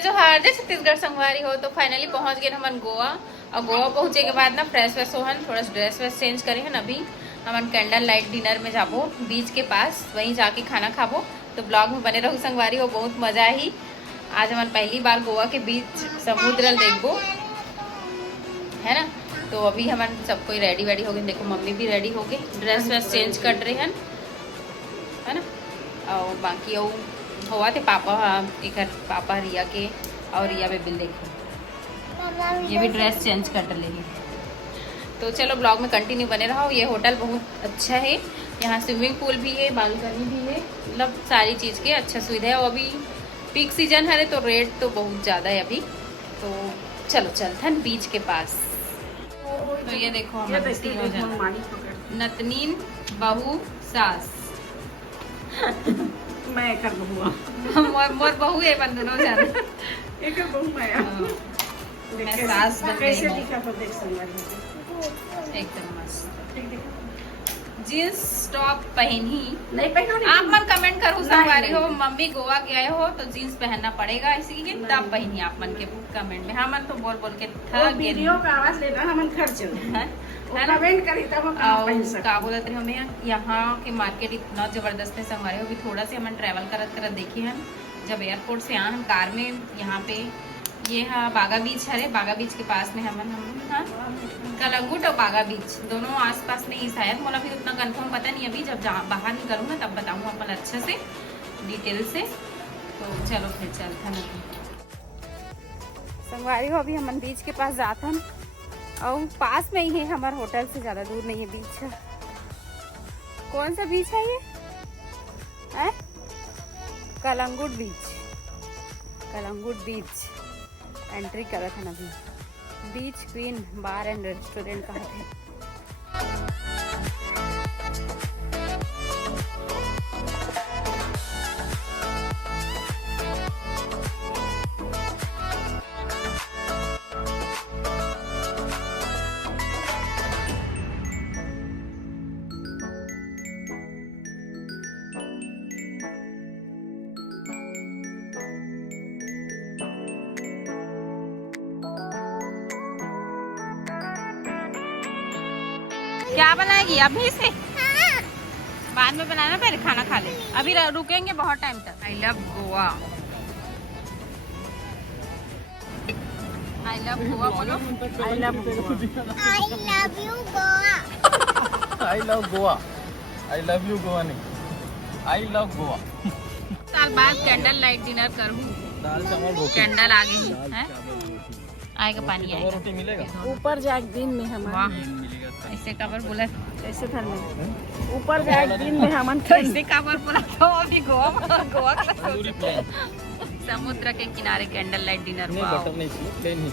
जो हार दे छत्तीसगढ़ संगवारी हो तो फाइनली पहुंच गए हमन गोवा। और गोवा पहुंचे के बाद ना फ्रेश व्रेश होहन, थोड़ा ड्रेस वेस चेंज करे हन। अभी हमन कैंडल लाइट डिनर में जाबो बीच के पास, वहीं जाके खाना खाबो। तो ब्लॉग में बने रहो संगवारी हो, बहुत मजा आई। आज हमन पहली बार गोवा के बीच समुद्र देखबो, है ना। तो अभी हमन सब कोई रेडी वेडी हो गए, देखो मम्मी भी रेडी हो गए, ड्रेस वेस चेंज कर रहे हैं, है ना। और बाकी और हुआ थे पापा, एक पापा रिया के और रिया बेबिल देखो ये भी ड्रेस चेंज कर ले। तो चलो ब्लॉग में कंटिन्यू बने रहो। ये होटल बहुत अच्छा है, यहाँ स्विमिंग पूल भी है, बालकनी भी है, मतलब सारी चीज़ के अच्छा सुविधा है। और अभी पीक सीजन है तो रेट तो बहुत ज़्यादा है अभी। तो चलो चलते हैं बीच के पास। तो ये देखो नतनीन बहू सास मैं कर बहुआ मोर बहू है बन दोनों जान एक बहु मैं सास बन कैसे गई। दिखा तो देख संगवारी एकदम मस्त जींस टॉप पहनी नहीं पहना आप मन कमेंट करो संगवारी हो, मम्मी गोवा गए हो तो जींस पहनना पड़ेगा इसीलिए तब पहनी आप मन के कमेंट में। हाँ मन तो बोल बोल के थक गए वीडियो का आवाज लेना हम घर चल है ना। कमेंट करी तब हम पहन सकते। का बोलत रहे हमें यहाँ के मार्केट इतना जबरदस्त है संगवारी हो। अभी थोड़ा से हम ट्रैवल करत करत देखी हम, जब एयरपोर्ट से आए हम कार में यहाँ पे, ये हाँ बागा बीच है, बागा बीच के पास में हम हाँ कलंगुट और बागा बीच दोनों आसपास में ही शायद, मतलब भी उतना कंफर्म पता नहीं अभी, जब बाहर निकलूँ ना तब बताऊँ अपन अच्छे से डिटेल से। तो चलो फिर चलते हैं संगवारी हो। अभी हम बीच के पास जाते हैं और पास में ही है हमारे होटल से, ज़्यादा दूर नहीं है बीच। कौन सा बीच है ये है? कलंगुट बीच, कलंगुट बीच एंट्री करा था अभी। बीच क्वीन बार एंड रेस्टोरेंट का है। क्या बनाएगी अभी से? हाँ। बाद में बनाना, पहले खाना खा ले। अभी रुकेंगे बहुत टाइम तक। I love Goa, I love Goa बोलो। I love you Goa. I love Goa, I love you Goa नहीं, आई लव गोवा। साल बाद कैंडल लाइट डिनर करूँ। दाल चावल रोटी, कैंडल आ गई है, आएगा पानी आएगा। रोटी मिलेगा ऊपर जाए दिन में हम ऐसे कबर बोला, ऐसे घर में ऊपर जाए दिन में हम ऐसे कबर बोला तो अभी गोवा गोवा का समुद्र के किनारे कैंडल लाइट डिनर। नहीं बटर नहीं चाहिए, प्लेन ही।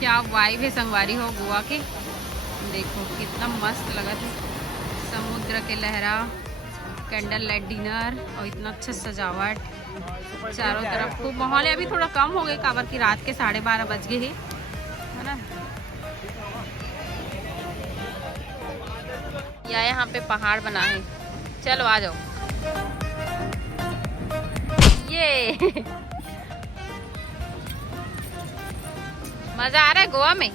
क्या वाइब है संगवारी हो गोवा के। देखो कितना मस्त लगा था, समुद्र के लहरा, कैंडल लाइट डिनर और इतना अच्छा सजावट चारों तरफ। खूब माहौल है। अभी थोड़ा कम हो गई काबर की रात के 12:30 बज गए है ना। या यहाँ पे पहाड़ बना है, चलो आ जाओ। ये मजा आ रहा है गोवा में।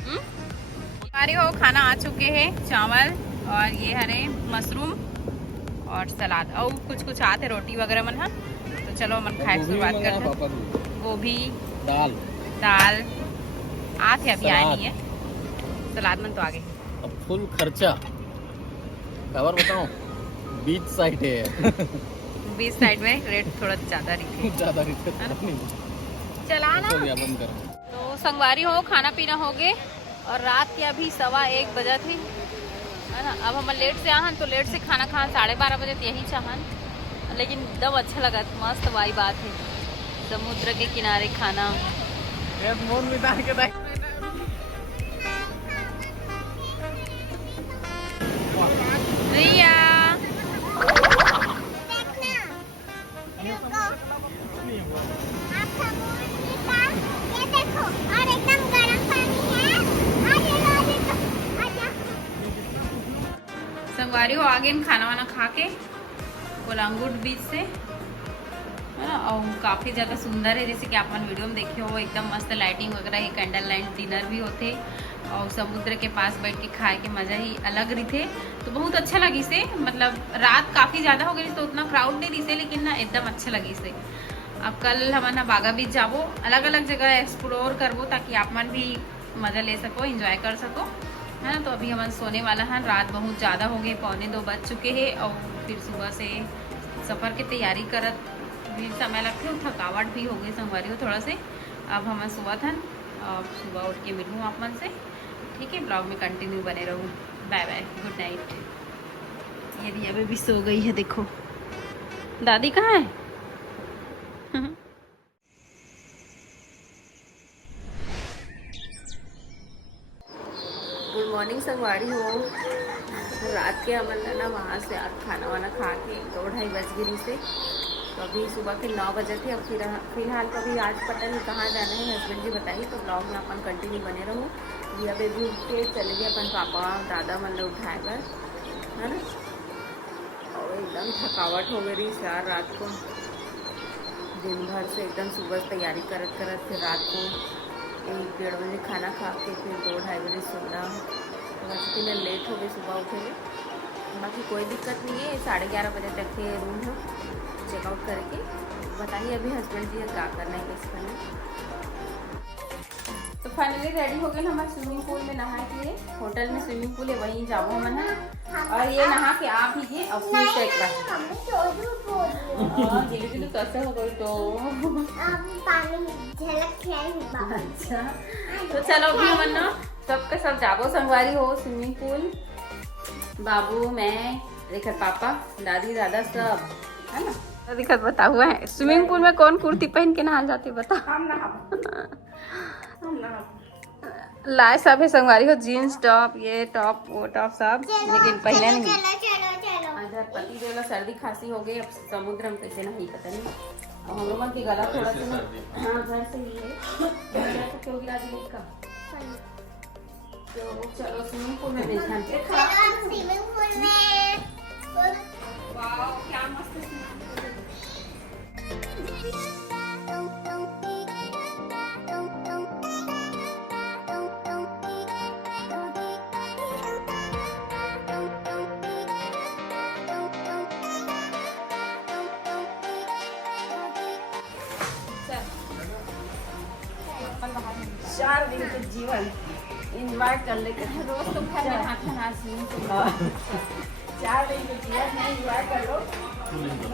हमारे हो खाना आ चुके हैं, चावल और ये हरे मशरूम और सलाद और कुछ कुछ आते रोटी वगैरह मन। हाँ तो चलो मन खाए की शुरुआत करते हैं। गोभी दाल दाल आते अभी आए नहीं है, सलाद मन तो आगे। अब फुल खर्चा खबर बताऊं, बीच साइड है। बीच साइड में रेट थोड़ा ज्यादा रही ज्यादा नहीं चलाना। बंद करो। तो संगवारी हो खाना पीना हो गए और रात के अभी 1:15 बजा थी, है ना। अब हम लेट से आहन तो लेट से खाना खान 12:30 बजे यही चाहन लेकिन एकदम अच्छा लगा, मस्त वाई बात है समुद्र के किनारे खाना। मोन बिता के रिया देखना, रुको। आप समुद्र के पास ये देखो, और एकदम गर्म पानी है। आगे लो, आगे लो, आजा। संगवारी हो आगे खाना वाना खा के कोलांगुट बीच से है ना, और काफ़ी ज़्यादा सुंदर है, जैसे कि आप मन वीडियो में देखे हो, एकदम मस्त लाइटिंग वगैरह है, कैंडल लाइट डिनर भी होते और समुद्र के पास बैठ के खाए के मज़ा ही अलग रही थे। तो बहुत अच्छा लगी से, मतलब रात काफ़ी ज़्यादा हो गई तो उतना क्राउड नहीं रही से, लेकिन ना एकदम अच्छा लगी से। अब कल हम ना बागा बीच जाबो, अलग अलग जगह एक्सप्लोर करबो ताकि आप मन भी मज़ा ले सको, एंजॉय कर सको, है ना। तो अभी हम सोने वाला है, रात बहुत ज़्यादा हो गई, 1:45 बज चुके हैं और फिर सुबह से सफ़र की तैयारी करत भी समय लगते हो, थकावट भी हो गई संगवारी हो थोड़ा से। अब हम सुबह था और सुबह उठ के मिलूँ आप मन से, ठीक है। ब्लॉग में कंटिन्यू बने रहूँ। Bye bye, good night. ये भी अभी भी सो गई है, देखो दादी कहाँ है। गुड मॉर्निंग संगवारी हो। रात के अमन ना वहाँ से आज खाना वाना खा के 2-2:30 बज गई से, तो अभी सुबह के 9 बजे थे। अब फिलहाल कभी आज पता नहीं कहाँ जाना है, हस्बैंड जी बताइए, तो ब्लॉग में अपन कंटिन्यू बने रहूँ। दिया बेबी उठ के चले गए अपन पापा दादा मन लोग उठाएगा, है ना। और एकदम थकावट हो गई यार रात को, दिन भर से एकदम सुबह तैयारी करत करत फिर रात को 1-1:30 बजे खाना खा के फिर 2-2:30 बजे सोना, तो वैसे कि लेट हो गई सुबह उठेंगे। बाकी कोई दिक्कत नहीं है, 11:30 बजे तक के रूम है चेकआउट करके। बताइए अभी हस्बैंड जी क्या करना है, कैसे करना है। तो फाइनली रेडी हो गए हमारे स्विमिंग पूल में नहा के, होटल में स्विमिंग पूल है वहीं जाओ हम ना, और ये नहा के आप हीजिए और फिर चेक कर दिल्ली कैसे हो गई तो पानी झलक है। अच्छा तो चलो अभी हम ना सबके सब जाबो संगवारी हो स्विमिंग पूल, बाबू मैं देखा पापा दादी दादा सब, है ना। दिक्कत बता हुआ है स्विमिंग पूल में कौन कुर्ती पहन के नहा जाती बता। लाए सब है संगवारी हो, जीन्स टॉप, ये टॉप वो टॉप सब, लेकिन पहले नहीं। इधर पति देवला सर्दी खांसी हो गई, अब समुद्र में कैसे नहीं पता नहीं। अब हम लोगों की गला थोड़ा सा हाँ घर से ही है, क्यों गिरा दी इसका। तो चलो स्विमिंग पूल में देखा स्विमिंग पूल में वाओ क्या मस्त चार दिन के जीवन एंजॉय कर लेते हैं। रोज तो घर में हाथ खाना स्विमिंग पूल 4 दिन के जीवन में एंजॉय कर लो।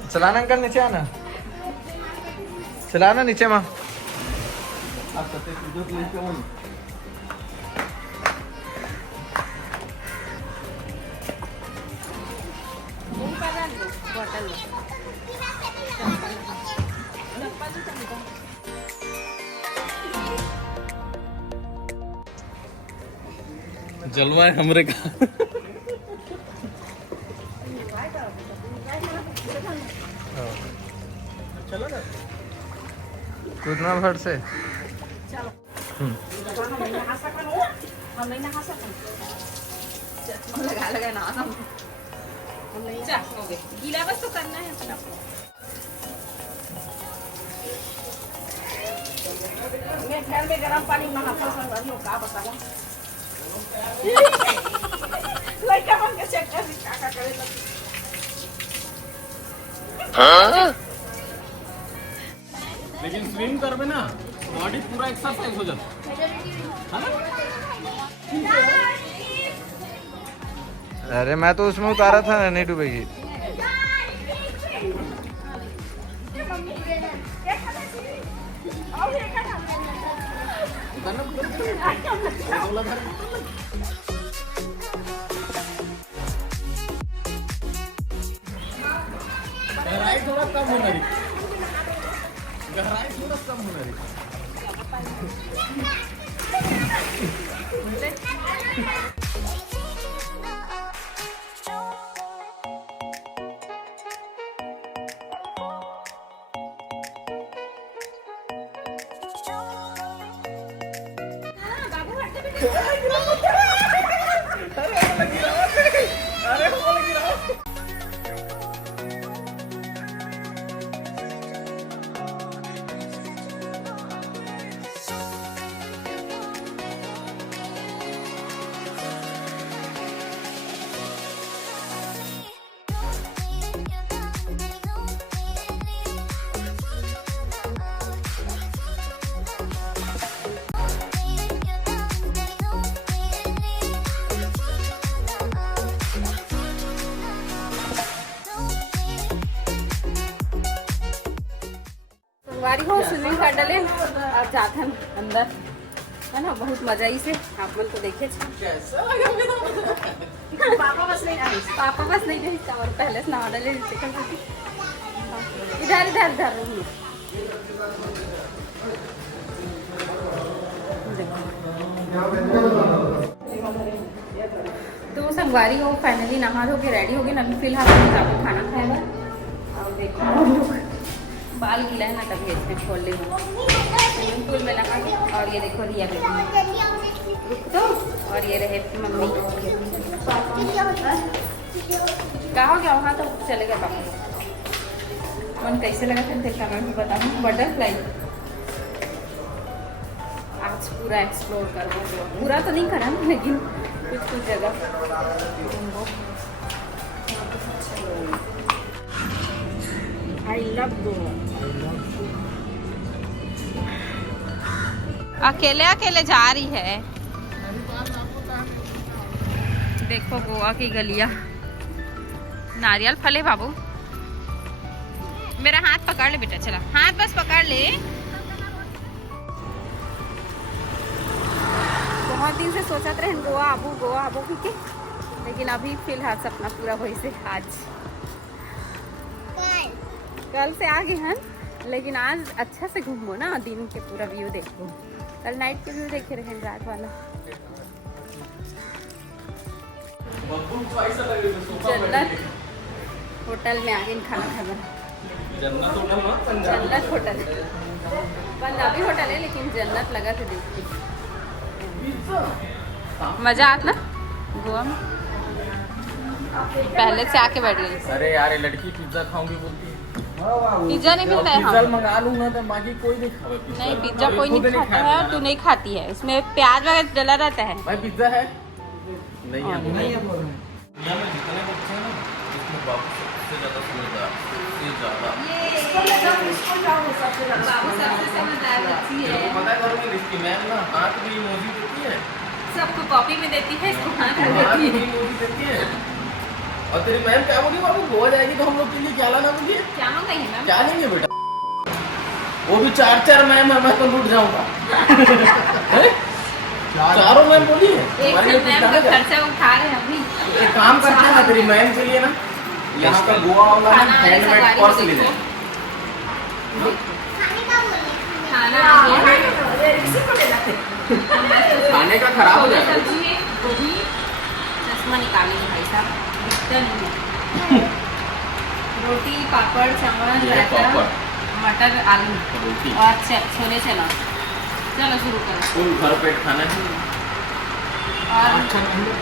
चलाना अंकल, नीचे आना, चलाना नीचे माँ। जलवा है हमरे का। कूदना भर से। हम नहीं नहा सकन, हम नहीं नहा सकन। लगा लगा ना हम जा हो गए, गीला बस तो करना है अपना। मैं घर में गर्म पानी में नहाता हूँ, का बताऊँ। लड़का बन के चेक कर का करे लगी। लेकिन स्विम करबे ना बॉडी पूरा एक्सरसाइज हो जाता है ना। अरे मैं तो उसमें उतारा था ना, नहीं डूबेगी। राइट हो कम होणार आहे. गहराई थोडंच कम होणार आहे. संगवारी हो स्विमिंग कर डले और जाते हैं अंदर है ना, बहुत मजा ही से आप मन तो देखे पापा बस नहीं रही और पहले से नहा डले इधर इधर इधर तो संगवारी हो फाइनली नहा धो के रेडी हो गए अभी फिलहाल हम जाकर खाना खाएगा और देखो हम लोग बाल गीला है ना तभी इसमें छोड़ ली स्विमिंग पूल में नहा के। और ये देखो रिया बेटी रुक तो, और ये रहे मम्मी कहा हो गया वहाँ तो चले गए पापा। मन कैसे लगा था देखा मैं बताऊँ बटरफ्लाई आज पूरा एक्सप्लोर करना गोवा पूरा तो नहीं करा लेकिन कुछ कुछ जगह आई लव गोवा। अकेले अकेले जा रही है। देखो गोवा की गलियां नारियल फले बाबू मेरा हाथ पकड़ ले बेटा चला हाथ बस पकड़ ले। बहुत दिन से सोचा रहे गोवा आबू क्योंकि लेकिन अभी फिलहाल सपना पूरा हुई से आज कल से आ गए हैं लेकिन आज अच्छा से घूमो ना दिन के पूरा व्यू देखो। कल नाइट के व्यू देखे रहे रात वाला। जन्नत होटल में आगे खाना खाना जन्नत होटल पंजाबी होटल है लेकिन जन्नत लगा थे देख के मजा आता ना गोवा में। पहले से आके बैठ गई। अरे यार ये लड़की पिज्जा खाऊंगी बोलती है। पिज्जा नहीं मिलता है पिज्जा मंगा लूंगा तो बाकी कोई नहीं खावे पिज्जा। नहीं पिज्जा कोई नहीं खाता है और तू नहीं खाती है उसमें प्याज वगैरह डला रहता है। भाई पिज्जा है नहीं है दुनिया में जितने बच्चे हैं ना इसमें बाबू सबसे ज्यादा समझदार पता है करो कि इसकी मैम ना हाथ भी इमोजी देती है सबको कॉपी में देती है इसको हाथ में हाथ देती भी है। इमोजी देती है। और तेरी मैम क्या बोली बाबू गोवा जाएगी तो हम लोग के लिए क्या लाना बोलिए क्या मंगाई मैम? क्या लेंगे बेटा वो भी 4 मैम है मैं तो लूट जाऊंगा। चारों मैम बोली है एक से मैम का खर्चा उठा रहे हैं अभी। एक काम करते हैं ना तेरी मैम के लिए ना यहाँ का गोवा वाला ना हैंडमेड पर्स ले लें। खाने का खराब हो जाएगा। गोभी चश्मा निकालेंगे भाई साहब दिखता नहीं है। रोटी पापड़ चावल रायता मटर आलू रोटी और छोले चना। चलो शुरू करो। फुल भर पेट खाना है। और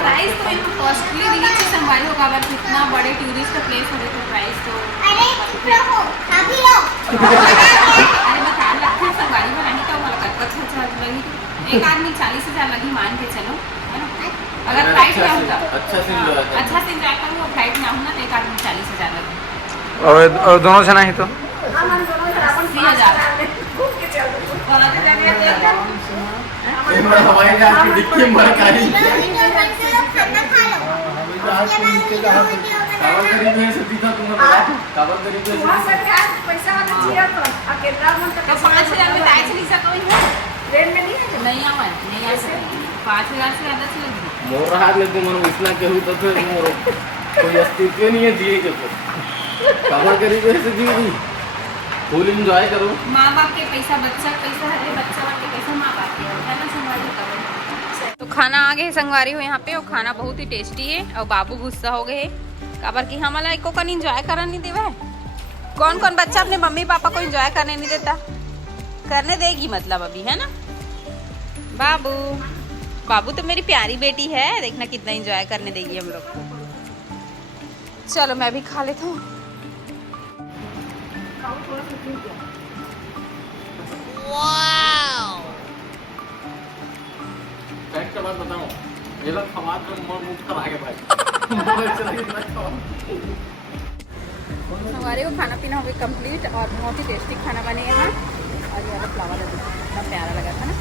प्राइस तो इनको कॉस्टली दिली थी संभाली होगा अगर कितना बड़े टूरिस्ट प्लेस हो तो प्राइस तो अरे चुप रहो अभी लो अरे बता लगता है संभाली में नहीं तो मला कटकट खर्चा लगी एक आदमी 40,000 लगी मान के चलो है ना। अगर फ्लाइट में होता अच्छा से इंजॉय करूँ फ्लाइट में आऊँ ना तो एक आदमी 40,000 लगी और दोनों से नहीं तो 30,000 हवाई जहाज की डिक्की मर खाई खाना खा लो कावल गरीब है से सीधा तुमने बोला कावल गरीब है तो 5,000 में ताई चली सको नहीं आवा नहीं आ सकती 5,000 से ज़्यादा चलेगी। मोर हाथ में तुम इतना कहूँ तो फिर मोर कोई अस्तित्व नहीं है दिए के तो कवर करी वैसे दीदी फुल एंजॉय करो। माँ बाप के पैसा बच्चा पैसा है, बच्चा के पैसा माँ बाप के है ना संगवारी का। तो खाना आ गए संगवारी हो यहाँ पे, और खाना बहुत ही टेस्टी है। और बाबू गुस्सा हो गए काबर की हमारा एको कन एंजॉय करने नहीं देवे। कौन कौन बच्चा अपने मम्मी पापा को एंजॉय करने नहीं देता? करने देगी मतलब अभी, है ना बाबू? बाबू तो मेरी प्यारी बेटी है, देखना कितना एंजॉय करने देगी हम लोग को। चलो मैं भी खा लेता हूँ। बैठ के बाद बताओ ये लोग खवा तो मुंह खा के भाई। हमारे को खाना पीना हो गया कंप्लीट, और बहुत ही टेस्टी खाना बने यहाँ। और ये वाला फ्लावर कितना प्यारा लगा था ना।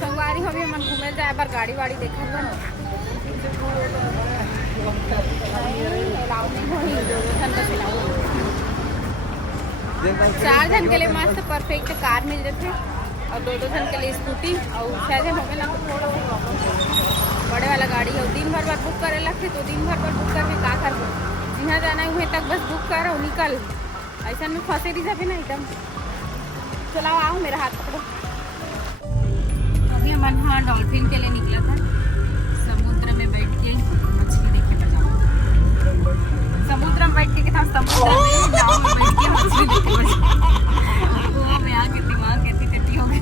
संगवारी हो भी मन घूमे जाए बार गाड़ी वाड़ी देखा हुआ ना। चार जन के लिए मस्त परफेक्ट कार मिल जाते, और दो जन के लिए स्कूटी, और 6 जन हो गए ना तो थोड़ा बड़े वाला गाड़ी है। दिन भर बुक करे लगते, तो दिन भर बुक करके का कर जहाँ जाना है वहीं तक बस बुक कर और निकल। ऐसा में फंसे भी जाते ना एकदम। चलाओ आओ मेरा हाथ पकड़ो। अभी हम हाँ डॉल्फिन के लिए निकला था। समुद्र में बैठ के मछली देखे बजा। समुद्र में बैठ के कितना समुद्र में नाव में बैठ के मछली देखे बजा। वो में आके दिमाग कहती कहती हो गई।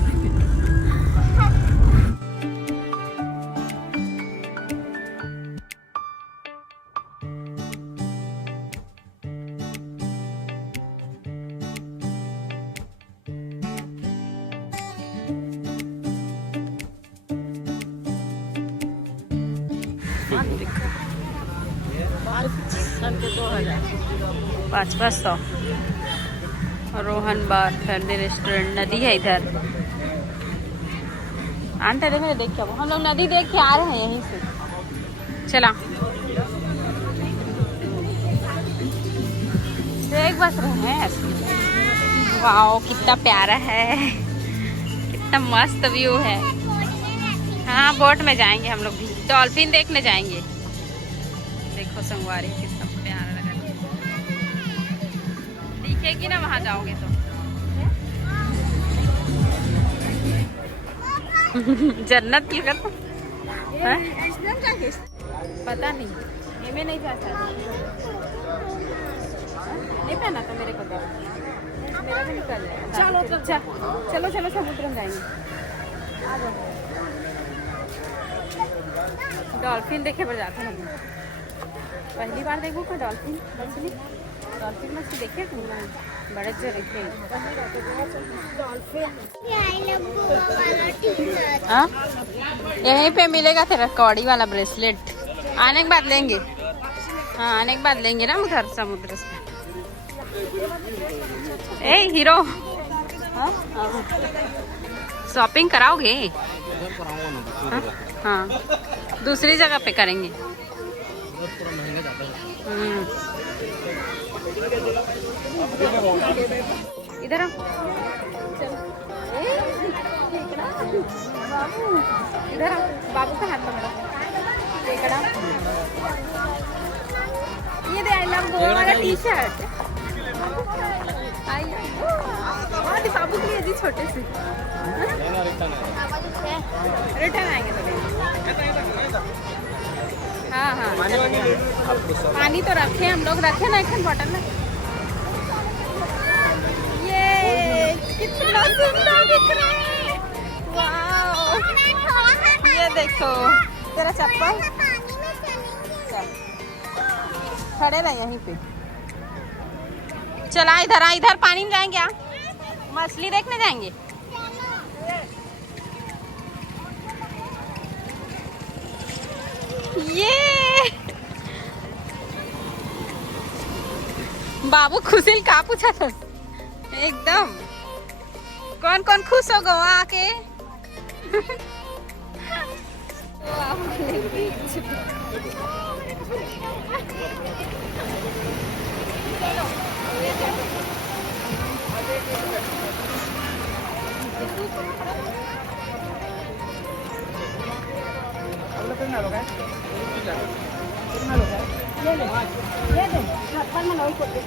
पाँच 500 रोहन बार फैमिली रेस्टोरेंट। नदी है इधर। आंटे देख देख के हम लोग नदी देख के आ रहे हैं यहीं से। चला देख बस रहे हैं। वाओ कितना प्यारा है, कितना मस्त व्यू है। हाँ बोट में जाएंगे हम लोग भी, डॉल्फिन देखने जाएंगे। देखो संगवारी कितना प्यारा लगा, दिखेगी ना वहाँ जाओगे तो। जन्नत की लगा। पता नहीं ये में नहीं जा सकता। नहीं पहना तो मेरे को, मेरा भी निकल जाएगा। चलो चलो चलो समुद्र में जाएंगे। आ जाओ। डॉल्फिन देखे पर जाते हैं। पहली बार देखो का डॉल्फिन मछली। डॉल्फिन मछली देखे बड़े चले थे। हाँ यहीं पे मिलेगा तेरा कौड़ी वाला ब्रेसलेट। आने के बाद लेंगे। हाँ आने के बाद लेंगे ना उधर समुद्र से। ए हीरो शॉपिंग कराओगे? हाँ दूसरी जगह पे करेंगे। इधर आओ। चलो बाबू इधर आओ। बाबू का हाथ पकड़ो। ये दे आई लव गोवा वाला टी शर्ट। बाबू के लिए जी छोटे से रिटर्न आएंगे तो। हाँ हाँ पानी तो रखे हम लोग, रखे ना एक बॉटल में। ये कितना सुंदर दिख रहा है। वाओ ये देखो तेरा चप्पल। खड़े रहे यहीं पे। चला इधर आ, इधर पानी में जाएंगे। आ मछली देखने जाएंगे। ये बाबू खुशी का पूछा था एकदम। कौन कौन खुश हो गोवा आके? ये ले, ये दे, पर मैं नहीं खोलती।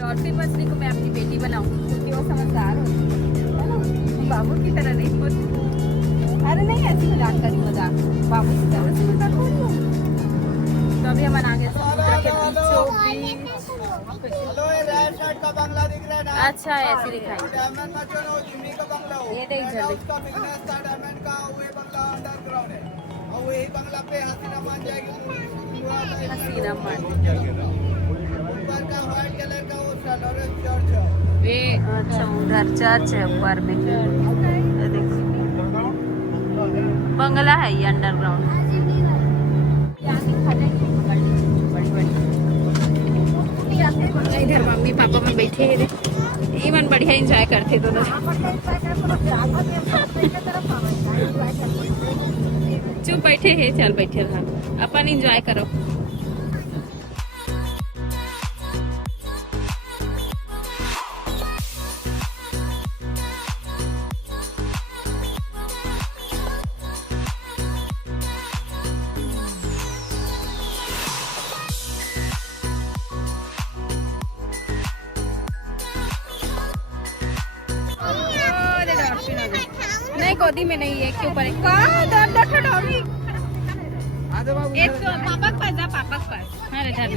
डॉल्फिन मछली को मैं अपनी बेटी बनाऊंगी क्योंकि वो समझदार होती है ना, बाबू की तरह नहीं होती। अरे नहीं, ऐसी मजाक करी, मजाक बाबू की तरह से मजाक हो रही हो। तो अभी हम आ गए समुद्र के बीचों बीच। अच्छा ऐसे दिखाई, ये देख जल्दी हसीना मान। ये अच्छा उधर चर्च है ऊपर में, ये देखो बंगला है ये अंडरग्राउंड। इधर मम्मी पापा में बैठे हैं, इवन बढ़िया एंजॉय करते दोनों। चुप बैठे हैं, चल बैठे रहा, अपन एंजॉय करो। नहीं गोदी में नहीं है, क्यों पड़े एक तो पापा के पास जा, पापा के पास। हाँ इधर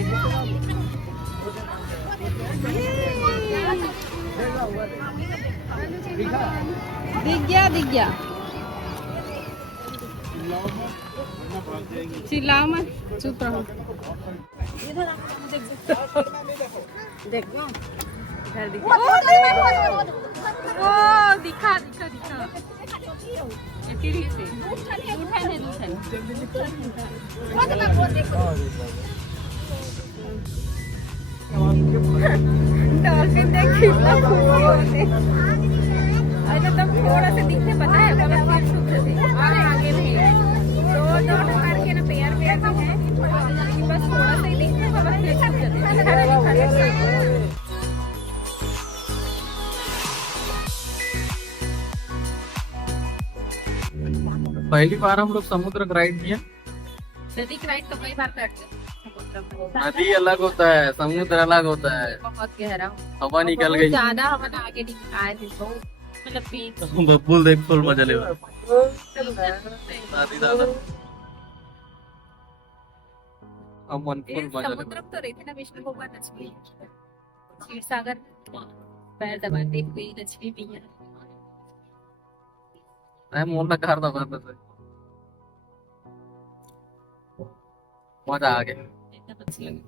दिख गया, दिख गया। चिल्लाओ मत, चुप रहो। देखो इधर दिखा, ओ दिखा दिखा दिखा, सीढ़ी से उठा है डॉल्फिन देख कितना खूबसूरत होते। अरे तब थोड़ा सा दिखते पता है, मगर फिर सूख थे और आगे नहीं दो प्रकार के ना पेयर पेयर भी है, लेकिन बस थोड़ा सा ही दिखते हैं, मगर फिर सूख जाते। पहली बार हम लोग समुद्र राइड किया। नदी की राइड तो कई बार करते हैं। नदी अलग होता है, समुद्र अलग होता है। बहुत गहरा, हवा निकल गई, ज्यादा हम आगे आए थे तो मतलब बीच बब्बुल देख फुल मजा ले समुद्र तो रही थी ना विष्णु भगवान नचली क्षीर सागर पैर दबाते हुए नचली भी है। मोहन कार दबाता था, मजा आ गया। एकदम अच्छी लगी।